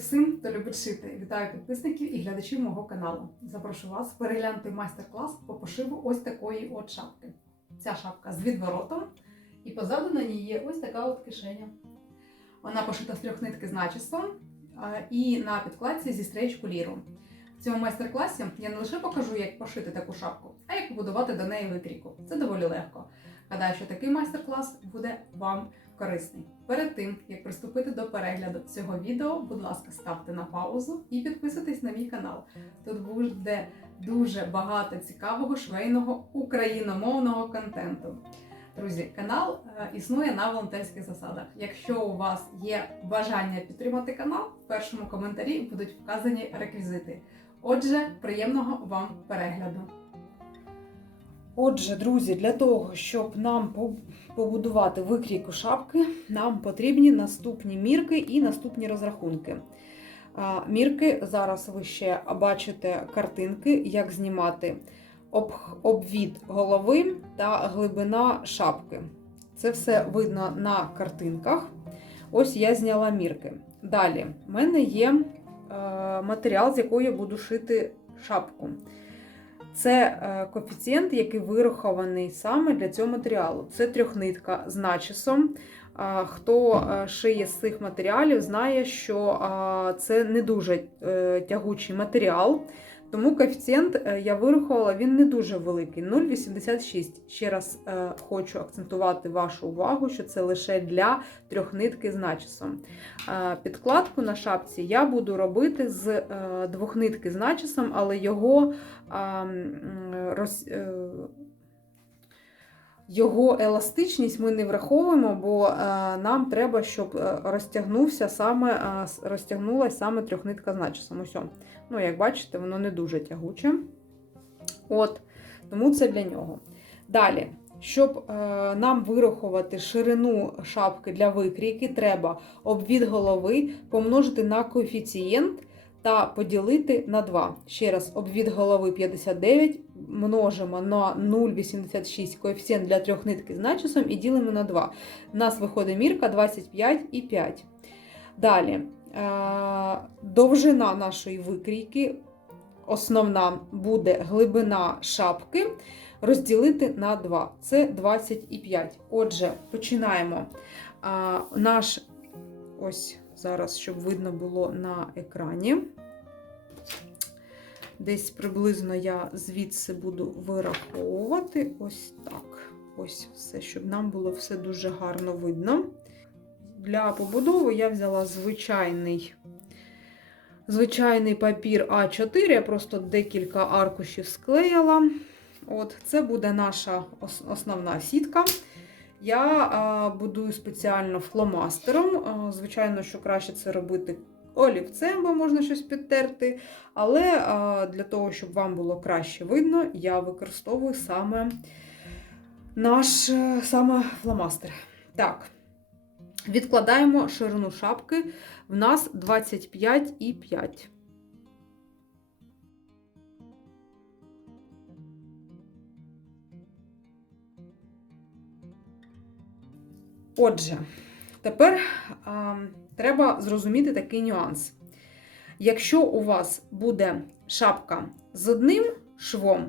Всім, хто любить шити. Вітаю підписників і глядачів мого каналу. Запрошую вас переглянути майстер-клас по пошиву ось такої от шапки. Ця шапка з відворотом, і позаду на ній є ось така от кишеня. Вона пошита з трьох нитки з начісом а, і на підкладці зі стрейчку ліру. В цьому майстер-класі я не лише покажу, як пошити таку шапку, а як побудувати до неї викрійку. Це доволі легко. Гадаю, що такий майстер-клас буде вам корисний. Перед тим, як приступити до перегляду цього відео, будь ласка, ставте на паузу і підписуйтесь на мій канал. Тут буде дуже багато цікавого швейного україномовного контенту. Друзі, канал е, існує на волонтерських засадах. Якщо у вас є бажання підтримати канал, в першому коментарі будуть вказані реквізити. Отже, приємного вам перегляду! Отже, друзі, для того, щоб нам побудувати викрійку шапки, нам потрібні наступні мірки і наступні розрахунки. Мірки зараз ви ще бачите картинки, як знімати обвід голови та глибина шапки. Це все видно на картинках. Ось я зняла мірки. Далі, в мене є матеріал, з якого я буду шити шапку. Це е, коефіцієнт, який вирахований саме для цього матеріалу. Це трьохнитка з начисом. Хто е, шиє з цих матеріалів, знає, що це не дуже е, тягучий матеріал. Тому коефіцієнт я вирахувала, він не дуже великий 0,86. Ще раз хочу акцентувати вашу увагу, що це лише для трьохнитки з начісом. Підкладку на шапці я буду робити з двохнитки з начисом, але його. Його еластичність ми не враховуємо, бо нам треба, щоб розтягнувся саме, розтягнулася саме трьохнитка з начисом. Ось. Ну, як бачите, воно не дуже тягуче. От, Тому це для нього. Далі, щоб е, нам вирахувати ширину шапки для викрійки, треба обвід голови помножити на коефіцієнт та поділити на 2. Ще раз, обвід голови 59 множимо на 0,86 коефіцієнт для трьох нитки з начисом і ділимо на 2. У нас виходить мірка 25,5. Далі, е, довжина нашої викрійки, основна буде глибина шапки. Розділити на 2. Це 25. Отже, починаємо. Наш ось Зараз, щоб видно було на екрані. Десь приблизно я звідси буду вираховувати ось так. Ось все, щоб нам було все дуже гарно видно. Для побудови я взяла звичайний звичайний папір А4, я просто декілька аркушів склеїла. От, Це буде наша основна сітка. Я будую спеціально фломастером. Звичайно, що краще це робити олівцем, бо можна щось підтерти. Але для того, щоб вам було краще видно, я використовую саме наш е, саме фломастер. Так, відкладаємо ширину шапки. В нас 25,5. Отже, тепер а, треба зрозуміти такий нюанс. Якщо у вас буде шапка з одним швом,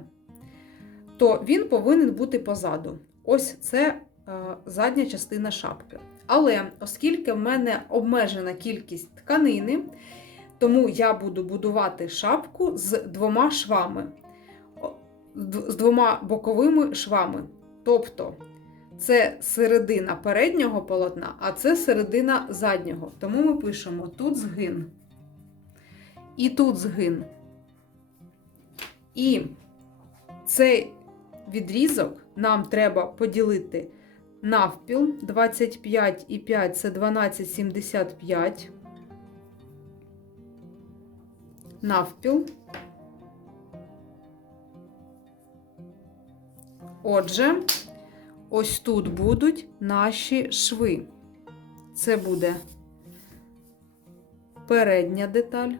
то він повинен бути позаду. Ось це а, задня частина шапки. Але оскільки в мене обмежена кількість тканини, тому я буду будувати шапку з двома швами, з двома боковими швами. Тобто це середина переднього полотна, а це середина заднього. Тому ми пишемо тут згин. І тут згин. І цей відрізок нам треба поділити навпіл 25,5 це 12,75. Навпіл. Отже, ось тут будуть наші шви. Це буде передня деталь,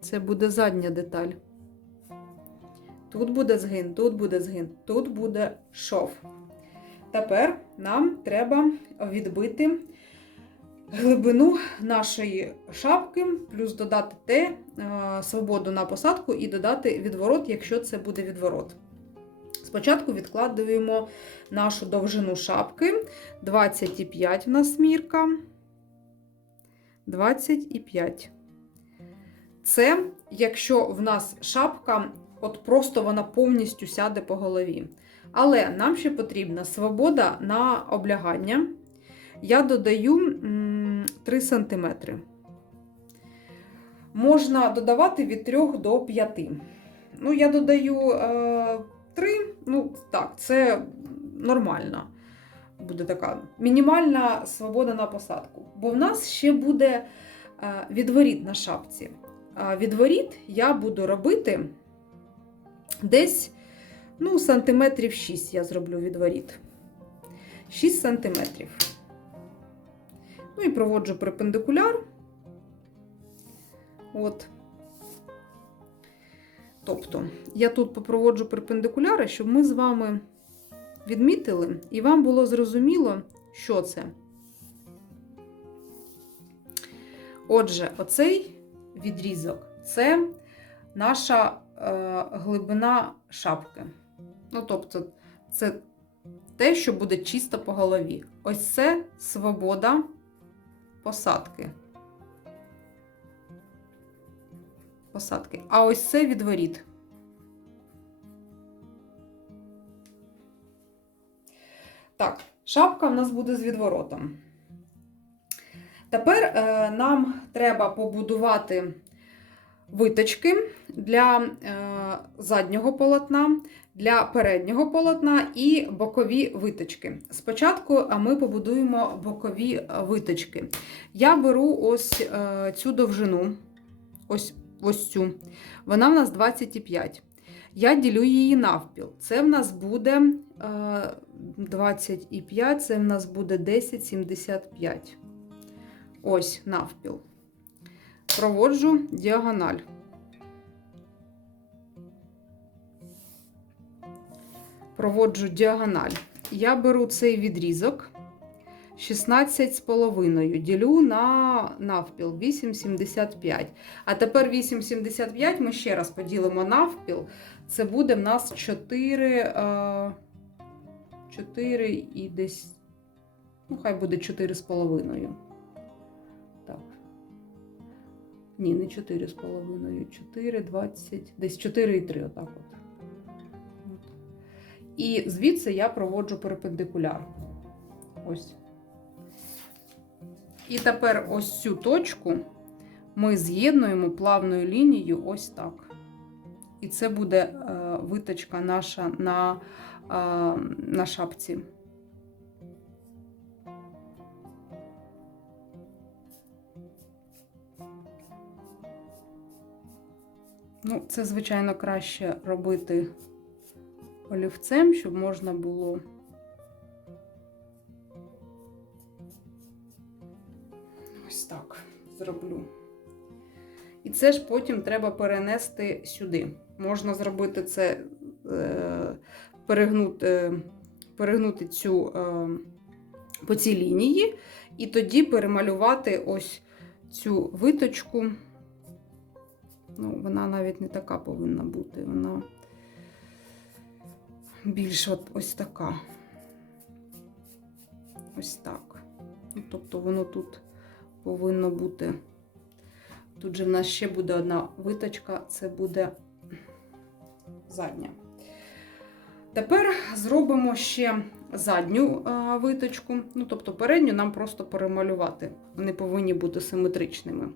це буде задня деталь. Тут буде згин, тут буде згин, тут буде шов. Тепер нам треба відбити глибину нашої шапки, плюс додати те, е, свободу на посадку і додати відворот, якщо це буде відворот. Спочатку відкладуємо нашу довжину шапки. 25 в нас мірка. 25. Це якщо в нас шапка, от просто вона повністю сяде по голові. Але нам ще потрібна свобода на облягання. Я додаю 3 см. Можна додавати від 3 до 5. Ну, я додаю е, 3, ну так, це нормально. Буде така мінімальна свобода на посадку. Бо в нас ще буде е, відворіт на шапці. Відворіт я буду робити десь ну, сантиметрів 6 я зроблю відворіт. 6 сантиметрів. Ну і проводжу перпендикуляр. От. Тобто, я тут попроводжу перпендикуляри, щоб ми з вами відмітили, і вам було зрозуміло, що це. Отже, оцей відрізок це наша е, глибина шапки. Ну, тобто, це те, що буде чисто по голові. Ось це свобода посадки. Посадки. А ось це відворіт. Так, шапка в нас буде з відворотом. Тепер е, нам треба побудувати виточки для е, заднього полотна, для переднього полотна і бокові виточки. Спочатку ми побудуємо бокові виточки. Я беру ось е, цю довжину, ось, ось цю, вона в нас 25. Я ділю її навпіл. Це в нас буде е, 25, це в нас буде 10,75. Ось навпіл. Проводжу діагональ. Проводжу діагональ. Я беру цей відрізок 16,5, ділю на навпіл 8,75. А тепер 8,75 ми ще раз поділимо навпіл. Це буде в нас 4, 4 і десь, ну, хай буде 4,5. Так. Ні, не 4,5, 4, 20, десь 4,3, отак от. От. І звідси я проводжу перпендикуляр. Ось. І тепер ось цю точку ми з'єднуємо плавною лінією ось так. І це буде е, виточка наша на, е, на шапці. Ну, це, звичайно, краще робити олівцем, щоб можна було. Ось так зроблю. І це ж потім треба перенести сюди. Можна зробити це, е, перегнути, перегнути цю е, по цій лінії, і тоді перемалювати ось цю виточку. Ну, вона навіть не така повинна бути. Вона більш от ось така. Ось так. Ну, Тобто воно тут повинно бути. Тут же в нас ще буде одна виточка, це буде задня. Тепер зробимо ще задню виточку, ну, тобто передню нам просто перемалювати. Вони повинні бути симетричними.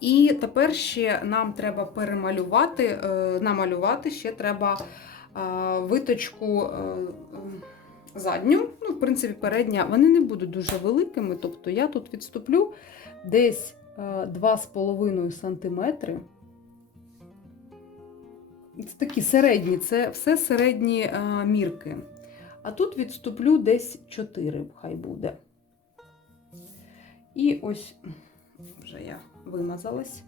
І тепер ще нам треба перемалювати, е, намалювати ще треба виточку е, задню. Ну, в принципі, передня, вони не будуть дуже великими, тобто я тут відступлю десь 2,5 см. Це такі середні, це все середні мірки. А тут відступлю десь 4, хай буде. І ось вже я вимазалась,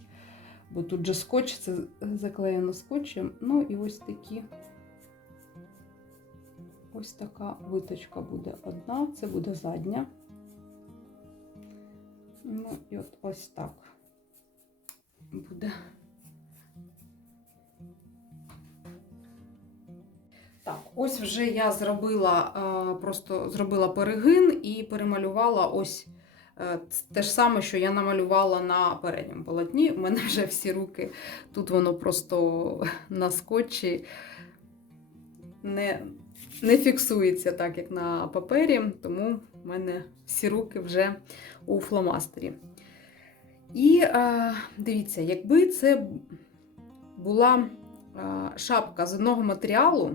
бо тут же скотч, це заклеєно скотчем. Ну і ось такі. Ось така виточка буде одна, це буде задня. Ну, і от ось так буде. Так, ось вже я зробила, просто зробила перегин і перемалювала ось е, те ж саме, що я намалювала на передньому полотні. У мене вже всі руки, тут воно просто на скотчі не, не фіксується так, як на папері, тому в мене всі руки вже у фломастері. І е, дивіться, якби це була е, шапка з одного матеріалу,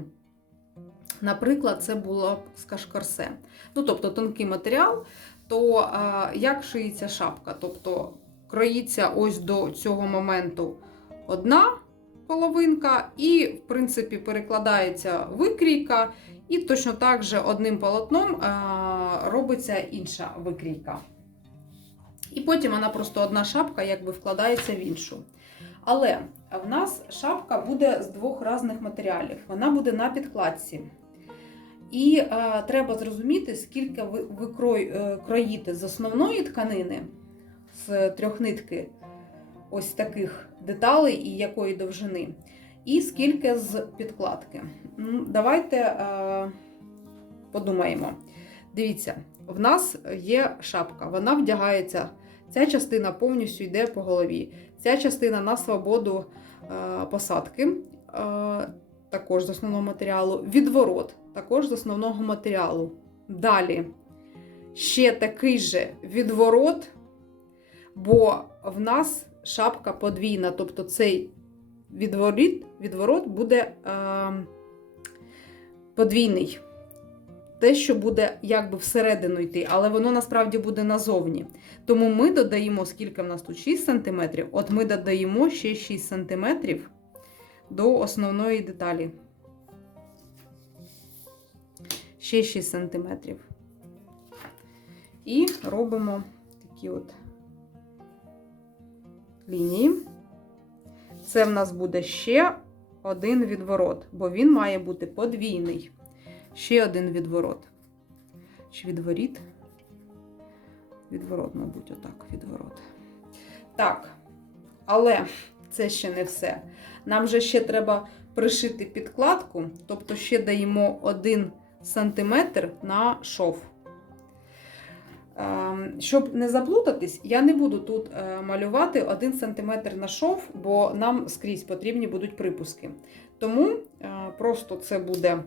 наприклад, це було б з кашкарсе. Ну, тобто тонкий матеріал, то е, як шиється шапка? Тобто кроїться ось до цього моменту одна половинка, і, в принципі, перекладається викрійка, і точно так же одним полотном е, робиться інша викрійка. І потім вона просто одна шапка якби вкладається в іншу. Але в нас шапка буде з двох різних матеріалів. Вона буде на підкладці. І е, треба зрозуміти, скільки ви, ви крой, е, кроїте з основної тканини, з трьохнитки, ось таких деталей і якої довжини, і скільки з підкладки. Ну, Давайте е, подумаємо. Дивіться, в нас є шапка, вона вдягається. Ця частина повністю йде по голові. Ця частина на свободу е, посадки, е, також з основного матеріалу. Відворот, також з основного матеріалу. Далі ще такий же відворот, бо в нас шапка подвійна, тобто цей відворіт, відворот буде е, подвійний. Те, що буде якби всередину йти, але воно насправді буде назовні. Тому ми додаємо, скільки в нас тут 6 см, от ми додаємо ще 6 см до основної деталі. Ще 6 см. І робимо такі от лінії. Це в нас буде ще один відворот, бо він має бути подвійний. Ще один відворот. Чи відворіт? Відворот, мабуть, отак, відворот. Так, але це ще не все. Нам же ще треба пришити підкладку, тобто ще даємо 1 см на шов. Ем, Щоб не заплутатись, я не буду тут е, малювати 1 см на шов, бо нам скрізь потрібні будуть припуски. Тому е, просто це буде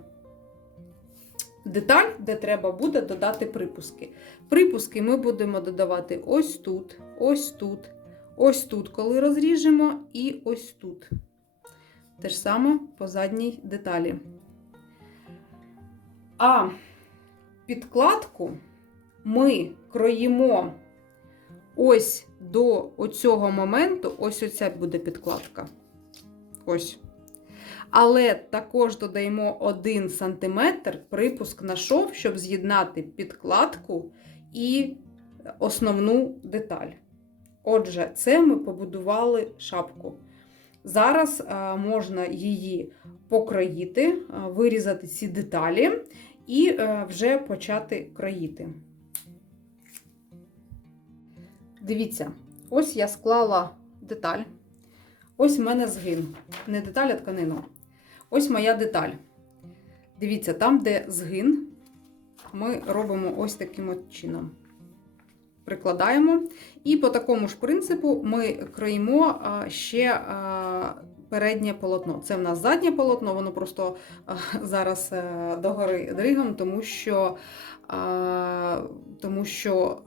деталь, де треба буде додати припуски. Припуски ми будемо додавати ось тут, ось тут, ось тут, коли розріжемо, і ось тут. Те ж саме по задній деталі. А підкладку ми кроїмо ось до оцього моменту, ось оця буде підкладка. Ось. Але також додаємо 1 см припуск на шов, щоб з'єднати підкладку і основну деталь. Отже, це ми побудували шапку. Зараз а, можна її покроїти, а, вирізати ці деталі і а, вже почати кроїти. Дивіться, ось я склала деталь. Ось в мене згин. Не деталь, а тканину. Ось моя деталь. Дивіться, там, де згин, ми робимо ось таким от чином. Прикладаємо. І по такому ж принципу ми кроїмо ще переднє полотно. Це в нас заднє полотно, воно просто зараз е, догори дригом, тому що, тому що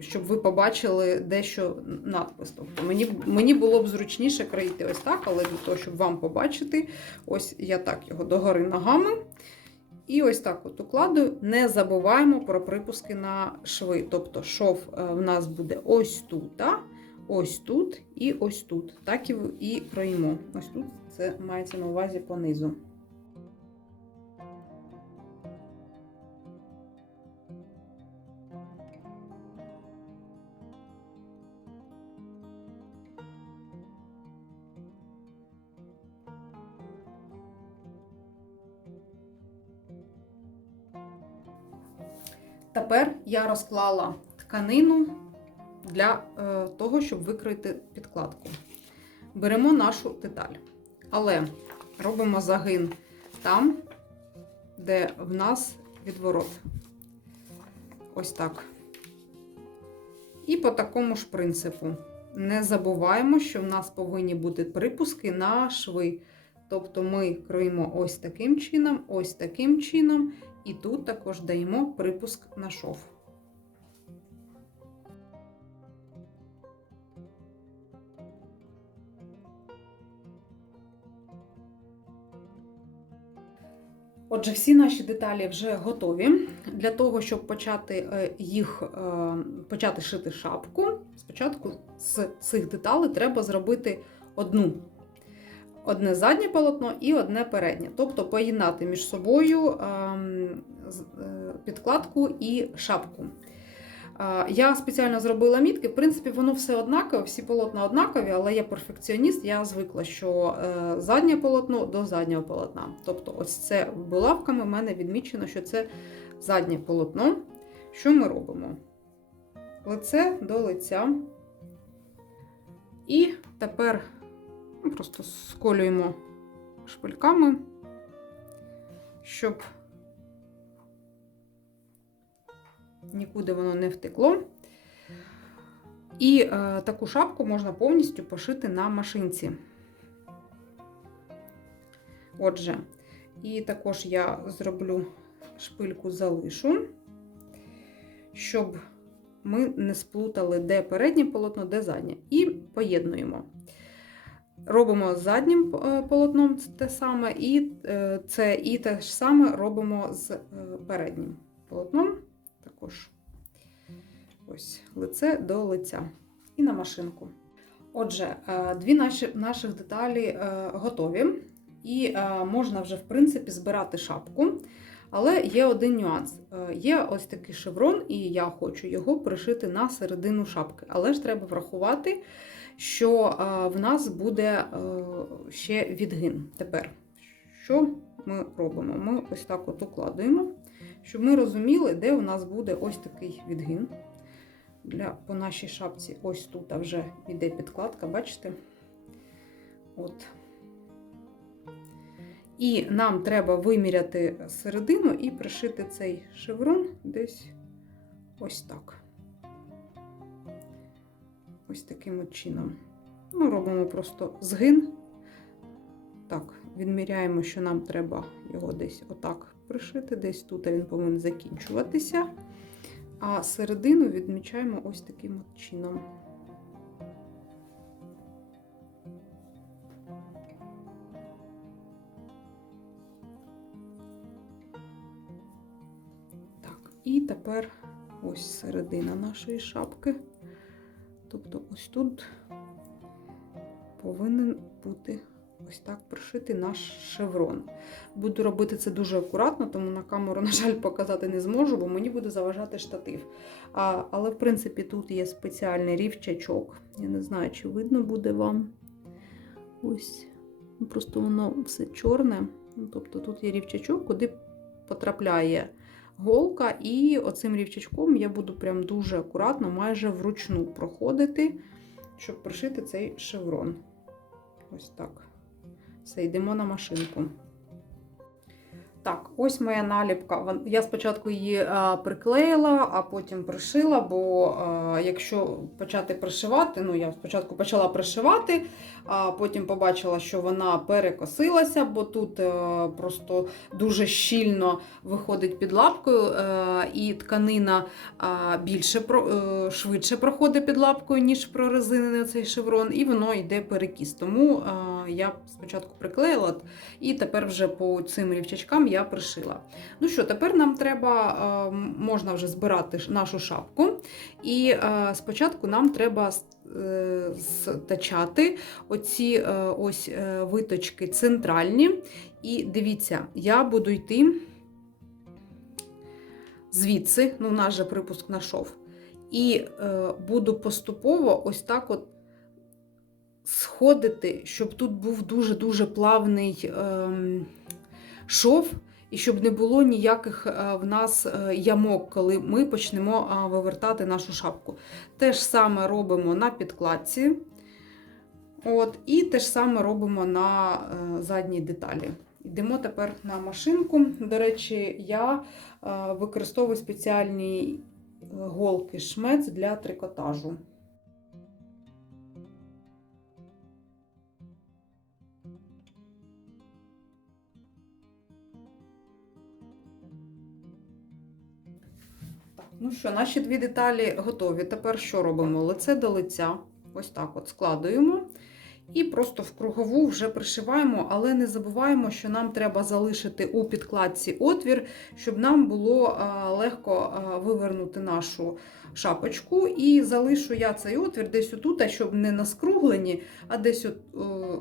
щоб ви побачили дещо надпис. Тобто Мені мені було б зручніше кроїти ось так, але для того, щоб вам побачити, ось я так його догори ногами. І ось так от укладую. Не забуваємо про припуски на шви. Тобто шов в нас буде ось тут, ось тут і ось тут. Так і кроїмо. Ось тут це мається на увазі по я розклала тканину для е, того, щоб викрити підкладку. Беремо нашу деталь, але робимо загин там, де в нас відворот. Ось так. І по такому ж принципу. Не забуваємо, що в нас повинні бути припуски на шви. Тобто ми кроїмо ось таким чином, ось таким чином, і тут також даємо припуск на шов. Отже, всі наші деталі вже готові. Для того, щоб почати е, їх е, почати шити шапку, спочатку з цих деталей треба зробити одну. Одне заднє полотно і одне переднє. Тобто поєднати між собою ем, е, підкладку і шапку. Я спеціально зробила мітки. В принципі, воно все однакове, всі полотна однакові, але я перфекціоніст, я звикла, що е, заднє полотно до заднього полотна. Тобто, ось це булавками в мене відмічено, що це заднє полотно. Що ми робимо? Лице до лиця. І тепер ну, просто сколюємо шпильками, щоб нікуди воно не втекло. І е, таку шапку можна повністю пошити на машинці. Отже, і також я зроблю шпильку залишу, щоб ми не сплутали, де переднє полотно, де заднє. І поєднуємо. Робимо з заднім е, полотном те саме, і е, це і те ж саме робимо з е, переднім полотном. Також ось лице до лиця. І на машинку. Отже, е, дві наші, наших деталі е, готові, і е, можна вже, в принципі, збирати шапку. Але є один нюанс. Є ось такий шеврон, і я хочу його пришити на середину шапки. Але ж треба врахувати, що в нас буде ще відгин. Тепер, що ми робимо? Ми ось так от укладуємо, щоб ми розуміли, де у нас буде ось такий відгин. Для, по нашій шапці ось тут а вже йде підкладка, бачите? От. І нам треба виміряти середину і пришити цей шеврон десь ось так. Ось таким от чином. Ну, робимо просто згин. Так, відміряємо, що нам треба його десь отак пришити, десь тут він повинен закінчуватися. А середину відмічаємо ось таким от чином. Так, і тепер ось середина нашої шапки. Тобто ось тут повинен бути ось так пришитий наш шеврон. Буду робити це дуже акуратно, тому на камеру, на жаль, показати не зможу, бо мені буде заважати штатив. А, але, в принципі, тут є спеціальний рівчачок. Я не знаю, чи видно буде вам. Ось. Ну, Просто воно все чорне. Ну, Тобто тут є рівчачок, куди потрапляє голка, і оцим рівчачком я буду прям дуже акуратно, майже вручну проходити, щоб пришити цей шеврон. Ось так. Все, йдемо на машинку. Так, ось моя наліпка. Я спочатку її е, приклеїла, а потім пришила, бо е, якщо почати пришивати, ну я спочатку почала пришивати, а потім побачила, що вона перекосилася, бо тут е, просто дуже щільно виходить під лапкою, і тканина більше швидше проходить під лапкою, ніж прорезинений цей шеврон, і воно йде перекіс. Тому я спочатку приклеїла, і тепер вже по цим рівчачкам я пришила. Ну що, тепер нам треба, е, можна вже збирати нашу шапку. І е, спочатку нам треба е, стачати оці ось виточки центральні. І дивіться, я буду йти звідси, ну, у нас же припуск на шов. І буду поступово ось так от сходити, щоб тут був дуже-дуже плавний ем, шов, і щоб не було ніяких е, в нас е, ямок, коли ми почнемо е, вивертати нашу шапку. Те ж саме робимо на підкладці. От, І те ж саме робимо на задній деталі. Йдемо тепер на машинку. До речі, я використовую спеціальні голки шмець для трикотажу. Ну що, наші дві деталі готові. Тепер що робимо? Лице до лиця. Ось так от складуємо. І просто в кругову вже пришиваємо, але не забуваємо, що нам треба залишити у підкладці отвір, щоб нам було легко вивернути нашу шапочку. І залишу я цей отвір десь отут, щоб не на скруглені, а десь от,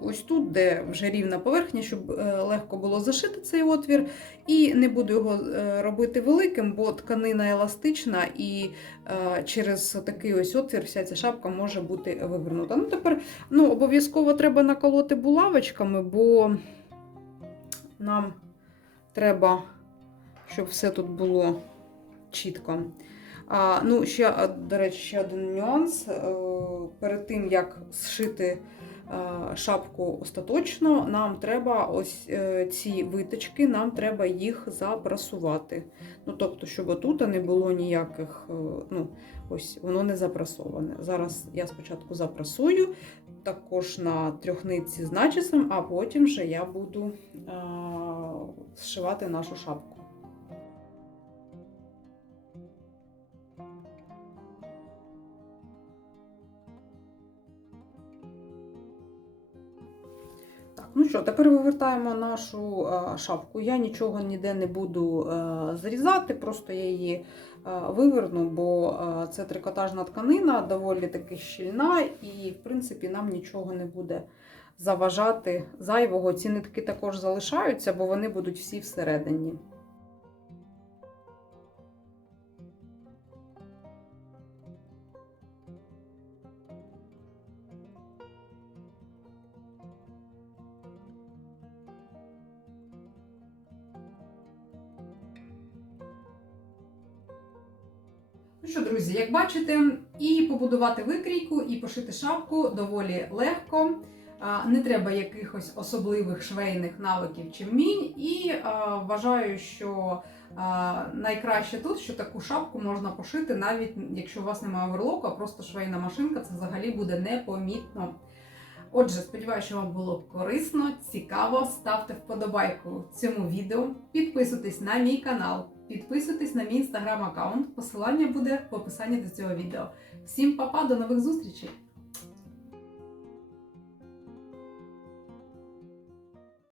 ось тут, де вже рівна поверхня, щоб е, легко було зашити цей отвір. І не буду його е, робити великим, бо тканина еластична, і е, через такий ось отвір вся ця шапка може бути вивернута. Ну, тепер ну, обов'язково треба наколоти булавочками, бо нам треба, щоб все тут було чітко. А, ну, ще, до речі, ще один нюанс. Е, Перед тим, як зшити е, шапку остаточно, нам треба ось е, ці виточки, нам треба їх запрасувати. Ну, тобто, щоб отут не було ніяких, ну, ось воно не запрасоване. Зараз я спочатку запрасую, також на трьохниці з начісом, а потім вже я буду е, зшивати нашу шапку. Ну що, тепер вивертаємо нашу е, шапку. Я нічого ніде не буду е, зрізати, просто я її виверну, бо е, це трикотажна тканина, доволі таки щільна, і, в принципі, нам нічого не буде заважати зайвого. Ці нитки також залишаються, бо вони будуть всі всередині. Ну що, друзі, як бачите, і побудувати викрійку, і пошити шапку доволі легко. Не треба якихось особливих швейних навиків чи вмінь. І а, вважаю, що а, найкраще тут, що таку шапку можна пошити, навіть якщо у вас немає оверлоку, а просто швейна машинка, це взагалі буде непомітно. Отже, сподіваюся, що вам було корисно, цікаво. Ставте вподобайку цьому відео, підписуйтесь на мій канал, підписуйтесь на мій інстаграм аккаунт. Посилання буде в описанні до цього відео. Всім па-па, до нових зустрічей!